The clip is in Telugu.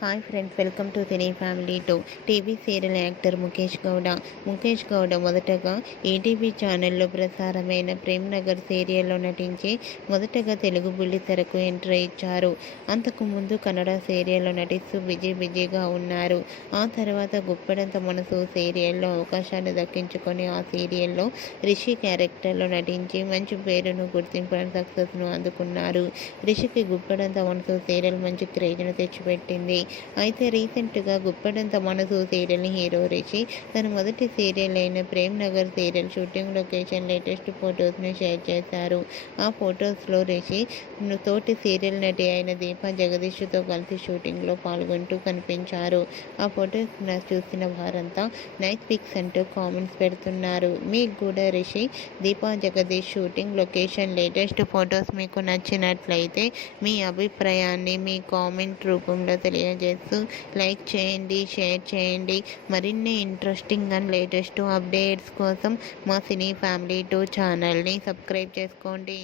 Hi friends, welcome to cine family 2. TV serial actor Mukesh Gowda మొదటగా ఈటీవీ ఛానల్లో ప్రసారమైన ప్రేమ్ నగర్ సీరియల్లో నటించి మొదటగా తెలుగు బుల్లితెరకు ఎంట్రీ ఇచ్చారు. అంతకుముందు కన్నడ సీరియల్లో నటిస్తూ బిజీగా ఉన్నారు. ఆ తర్వాత గుప్పెడంత మనసు సీరియల్లో అవకాశాన్ని దక్కించుకొని ఆ సీరియల్లో రిషి క్యారెక్టర్లో నటించి మంచి పేరును, గుర్తింపును, సక్సెస్ను అందుకున్నారు. రిషికి గుప్పెడంత మనసు సీరియల్ మంచి క్రేజ్ను తెచ్చిపెట్టింది. అయితే రీసెంట్గా గుప్పెడంత మనసు సీరియల్ని హీరో రిషి తన మొదటి సీరియల్ అయిన Prem Nagar serial shooting location latest ఫొటోస్ని షేర్ చేశారు. ఆ ఫొటోస్లో రిషి తోటి సీరియల్ నటి అయిన దీపా జగదీష్తో కలిసి షూటింగ్లో పాల్గొంటూ కనిపించారు. ఆ ఫొటోస్ చూసిన వారంతా నైస్ పిక్స్ అంటూ కామెంట్స్ పెడుతున్నారు. మీకు కూడా Rishi, Deepa Jagadish shooting location latest photos మీకు నచ్చినట్లయితే మీ అభిప్రాయాన్ని మీ కామెంట్ రూపంలో తెలియజేస్తూ లైక్ చేయండి, షేర్ చేయండి. మరిన్ని ఇంట్రెస్టింగ్ అండ్ లేటెస్ట్ అప్డేట్స్ కోసం మా సినీ ఫ్యామిలీ 2 ఛానల్ని సబ్స్క్రైబ్ చేసుకోండి.